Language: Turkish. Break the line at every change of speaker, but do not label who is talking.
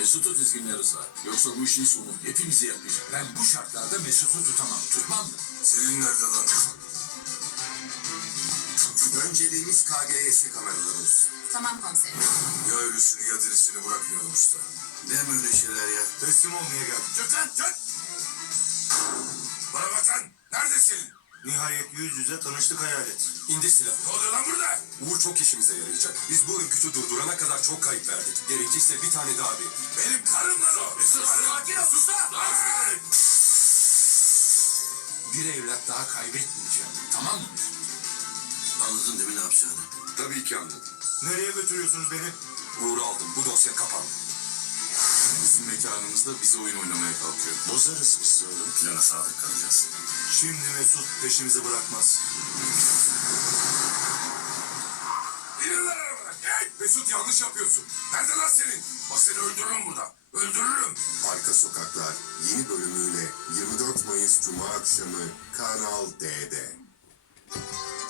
Mesut'u dizginleri yoksa bu işin sonu hepimizi yakmayacak. Ben bu şartlarda Mesut'u tutamam. Tutmam da.
Senin nerede lan? Önceliğimiz KGS kameraları olsun.
Tamam komiserim.
Ya ölüsünü ya dirisini bırakmayalım usta. Deme öyle şeyler ya. Teslim olmaya geldim. Çık lan çık! Bana bak lan! Neredesin? Nihayet yüz yüze tanıştık hayalet.
İndir silahı.
Ne oluyor lan burada?
Uğur çok işimize yarayacak. Biz bu örgütü durdurana kadar çok kayıp verdik. Gerekirse bir tane daha verin.
Benim karım lan o!
Mesut, sakin ol, sus lan!
Lan!
Bir evlat daha kaybetmeyeceğim. Tamam mı?
Anladın değil mi ne yapacağını?
Tabii ki anladım.
Nereye götürüyorsunuz beni?
Uğur'u aldım. Bu dosya kapandı.
Bizim mekanımızda bize oyun oynamaya kalkıyor.
Bozarız biz oğlum. Plana sadık kalacağız. Şimdi Mesut peşimizi bırakmaz. İnin lan arabadan. Hey!
Mesut yanlış yapıyorsun.
Nerede lan senin? Bak seni öldürürüm burada. Öldürürüm.
Arka Sokaklar yeni bölümüyle 24 Mayıs Cuma akşamı Kanal D'de.